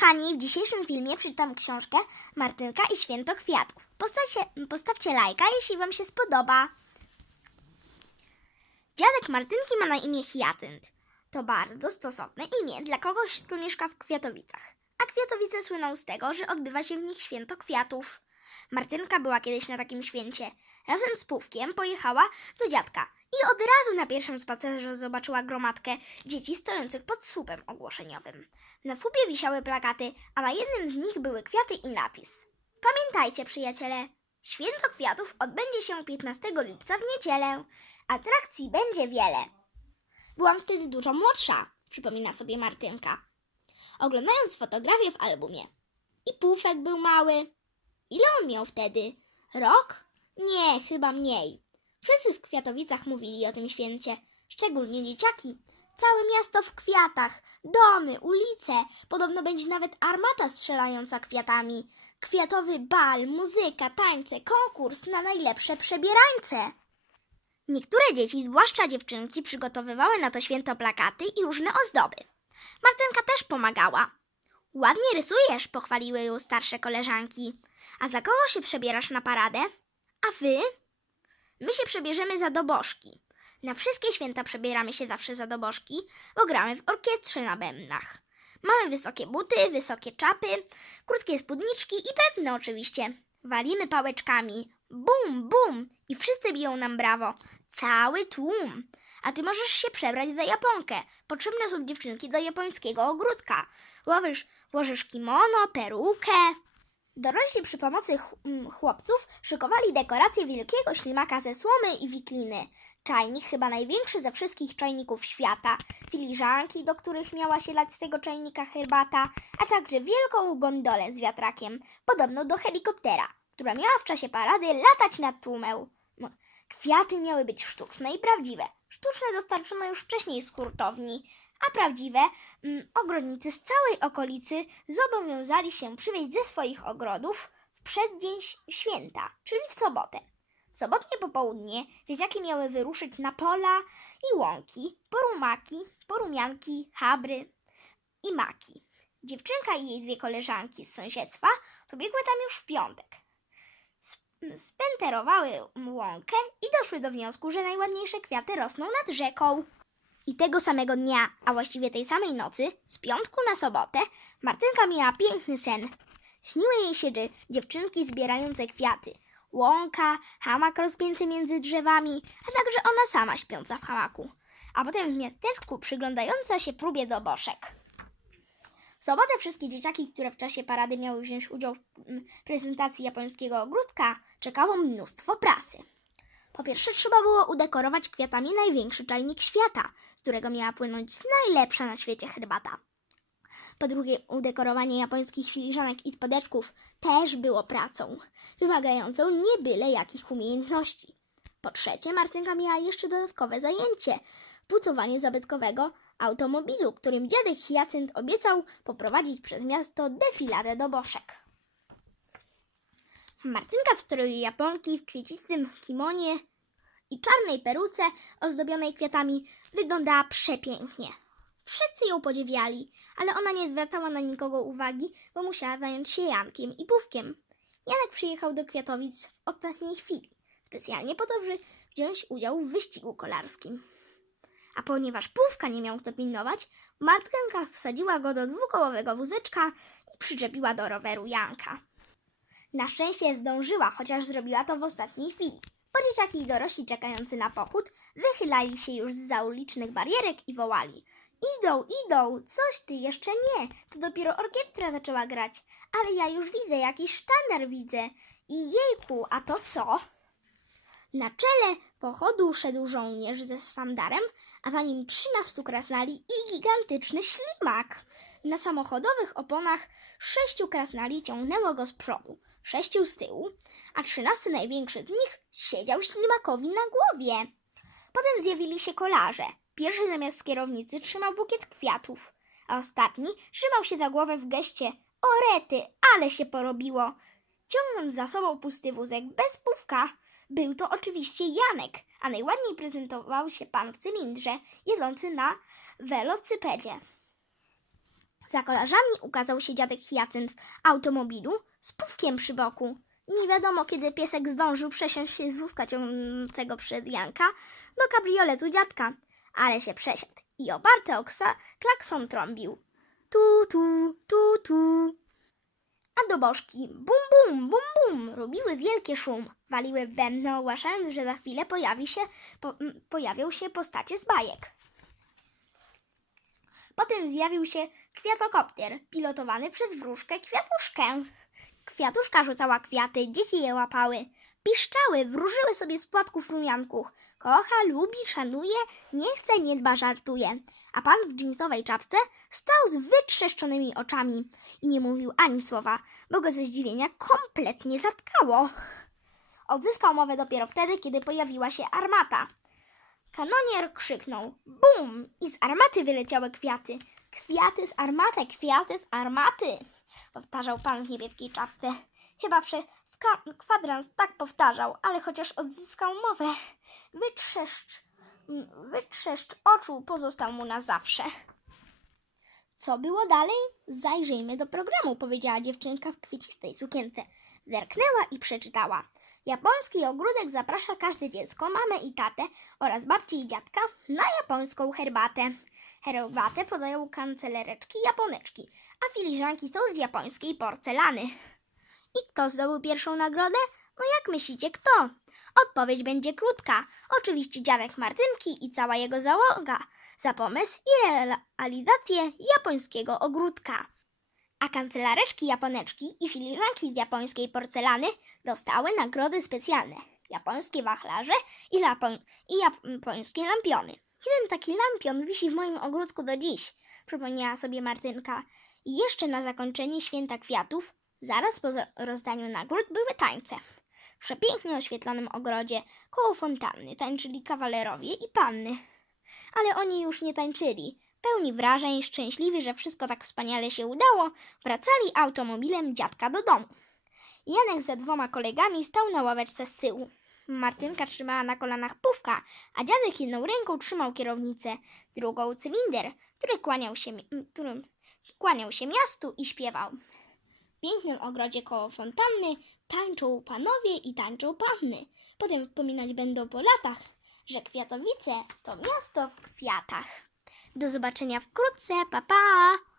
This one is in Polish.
kochani, w dzisiejszym filmie przeczytam książkę Martynka i Święto Kwiatów. Postawcie, postawcie lajka, jeśli Wam się spodoba. Dziadek Martynki ma na imię Hyacynt. To bardzo stosowne imię dla kogoś, kto mieszka w Kwiatowicach. A Kwiatowice słyną z tego, że odbywa się w nich święto kwiatów. Martynka była kiedyś na takim święcie. Razem z Pówkiem pojechała do dziadka i od razu na pierwszym spacerze zobaczyła gromadkę dzieci stojących pod słupem ogłoszeniowym. Na słupie wisiały plakaty, a na jednym z nich były kwiaty i napis. Pamiętajcie, przyjaciele, święto kwiatów odbędzie się 15 lipca w niedzielę. Atrakcji będzie wiele. Byłam wtedy dużo młodsza, przypomina sobie Martynka. Oglądając fotografię w albumie. I Pufek był mały. Ile on miał wtedy? Rok? Nie, chyba mniej. Wszyscy w Kwiatowicach mówili o tym święcie, szczególnie dzieciaki. Całe miasto w kwiatach, domy, ulice. Podobno będzie nawet armata strzelająca kwiatami. Kwiatowy bal, muzyka, tańce, konkurs na najlepsze przebierańce. Niektóre dzieci, zwłaszcza dziewczynki, przygotowywały na to święto plakaty i różne ozdoby. Martynka też pomagała. Ładnie rysujesz, pochwaliły ją starsze koleżanki. A za kogo się przebierasz na paradę? A wy? My się przebierzemy za dobożki. Na wszystkie święta przebieramy się zawsze za dobożki, bo gramy w orkiestrze na bębnach. Mamy wysokie buty, wysokie czapy, krótkie spódniczki i bębny oczywiście. Walimy pałeczkami. Bum, bum! I wszyscy biją nam brawo. Cały tłum. A ty możesz się przebrać za Japonkę. Potrzebne są dziewczynki do japońskiego ogródka. Włożysz, włożysz kimono, perukę. Dorośli przy pomocy ch- m, chłopców szykowali dekoracje wielkiego ślimaka ze słomy i wikliny. Czajnik, chyba największy ze wszystkich czajników świata, filiżanki, do których miała się lać z tego czajnika herbata, a także wielką gondolę z wiatrakiem, podobną do helikoptera, która miała w czasie parady latać nad tłumem. M- Kwiaty miały być sztuczne i prawdziwe. Sztuczne dostarczono już wcześniej z hurtowni, a prawdziwe mm, ogrodnicy z całej okolicy zobowiązali się przywieźć ze swoich ogrodów w przeddzień święta, czyli w sobotę. W sobotnie popołudnie dzieciaki miały wyruszyć na pola i łąki, porumaki, porumianki, habry i maki. Dziewczynka i jej dwie koleżanki z sąsiedztwa pobiegły tam już w piątek. Sp- Spenterowały łąkę i doszły do wniosku, że najładniejsze kwiaty rosną nad rzeką. I tego samego dnia, a właściwie tej samej nocy, z piątku na sobotę, Martynka miała piękny sen. Śniły jej się dzie- dziewczynki zbierające kwiaty. Łąka, hamak rozpięty między drzewami, a także ona sama śpiąca w hamaku. A potem w miasteczku przyglądająca się próbie doboszek. W sobotę wszystkie dzieciaki, które w czasie parady miały wziąć udział w mm, prezentacji japońskiego ogródka, czekało mnóstwo prasy. Po pierwsze, trzeba było udekorować kwiatami największy czajnik świata, z którego miała płynąć najlepsza na świecie herbata. Po drugie, udekorowanie japońskich filiżanek i spodeczków też było pracą, wymagającą nie byle jakich umiejętności. Po trzecie, Martynka miała jeszcze dodatkowe zajęcie pucowanie zabytkowego automobilu, którym dziadek Hyacynt obiecał poprowadzić przez miasto defiladę doboszek. Martynka w stroju japonki, w kwiecistym kimonie i czarnej peruce ozdobionej kwiatami wyglądała przepięknie. Wszyscy ją podziwiali, ale ona nie zwracała na nikogo uwagi, bo musiała zająć się Jankiem i Pówkiem. Janek przyjechał do Kwiatowic w ostatniej chwili, specjalnie po to, żeby wziąć udział w wyścigu kolarskim. A ponieważ Pówka nie miał kto pilnować, Martynka wsadziła go do dwukołowego wózeczka i przyczepiła do roweru Janka. Na szczęście zdążyła, chociaż zrobiła to w ostatniej chwili. Bo dzieciaki i dorośli czekający na pochód wychylali się już z ulicznych barierek i wołali. Idą, idą, coś ty jeszcze nie, to dopiero orkiestra zaczęła grać, ale ja już widzę, jakiś sztandar widzę. I jejku, a to co? Na czele pochodu szedł żołnierz ze sztandarem, a za nim trzynastu krasnali i gigantyczny ślimak. Na samochodowych oponach sześciu krasnali ciągnęło go z przodu, sześciu z tyłu, a trzynasty największy z nich siedział ślimakowi na głowie. Potem zjawili się kolarze. Pierwszy zamiast kierownicy trzymał bukiet kwiatów, a ostatni trzymał się za głowę w geście o rety, ale się porobiło. Ciągnąc za sobą pusty wózek bez pówka, był to oczywiście Janek, a najładniej prezentował się pan w cylindrze, jedzący na welocypedzie. Za kolarzami ukazał się dziadek Hyacynt w automobilu z pufkiem przy boku. Nie wiadomo, kiedy piesek zdążył przesiąść się z wózka ciągnącego przed Janka do kabrioletu dziadka, ale się przesiadł i oparty o ksa klakson trąbił. Tu, tu, tu, tu. A do bożki bum, bum, bum, bum robiły wielkie szum. Waliły w bębny, ogłaszając, że za chwilę pojawi się, po, pojawią się postacie z bajek. Potem zjawił się kwiatokopter, pilotowany przez wróżkę Kwiatuszkę. Kwiatuszka rzucała kwiaty, dzieci je łapały. Piszczały, wróżyły sobie z płatków rumianków. Kocha, lubi, szanuje, nie chce, nie dba, żartuje. A pan w dżinsowej czapce stał z wytrzeszczonymi oczami i nie mówił ani słowa, bo go ze zdziwienia kompletnie zatkało. Odzyskał mowę dopiero wtedy, kiedy pojawiła się armata. Kanonier krzyknął BUM! I z armaty wyleciały kwiaty. Kwiaty z armaty, kwiaty z armaty! Powtarzał pan w niebieskiej czapce. Chyba przez ka- kwadrans tak powtarzał, ale chociaż odzyskał mowę. Wytrzeszcz, m, wytrzeszcz oczu pozostał mu na zawsze. Co było dalej? Zajrzyjmy do programu, powiedziała dziewczynka w kwiecistej sukience. Zerknęła i przeczytała. Japoński ogródek zaprasza każde dziecko, mamę i tatę oraz babcię i dziadka na japońską herbatę. Herbatę podają kancelereczki japoneczki, a filiżanki są z japońskiej porcelany. I kto zdobył pierwszą nagrodę? No jak myślicie, kto? Odpowiedź będzie krótka. Oczywiście dziadek Martynki i cała jego załoga za pomysł i realizację japońskiego ogródka. A kancelareczki japoneczki i filiżanki z japońskiej porcelany dostały nagrody specjalne. Japońskie wachlarze i, lapon- i japońskie lampiony. Jeden taki lampion wisi w moim ogródku do dziś, przypomniała sobie Martynka. I jeszcze na zakończenie święta kwiatów, zaraz po rozdaniu nagród, były tańce. W przepięknie oświetlonym ogrodzie koło fontanny tańczyli kawalerowie i panny. Ale oni już nie tańczyli. Pełni wrażeń, szczęśliwi, że wszystko tak wspaniale się udało, wracali automobilem dziadka do domu. Janek ze dwoma kolegami stał na ławeczce z tyłu. Martynka trzymała na kolanach pówka, a dziadek jedną ręką trzymał kierownicę, drugą cylinder, który kłaniał się, którym kłaniał się miastu i śpiewał. W pięknym ogrodzie koło fontanny tańczą panowie i tańczą panny. Potem wspominać będą po latach, że Kwiatowice to miasto w kwiatach. Do zobaczenia wkrótce, pa pa!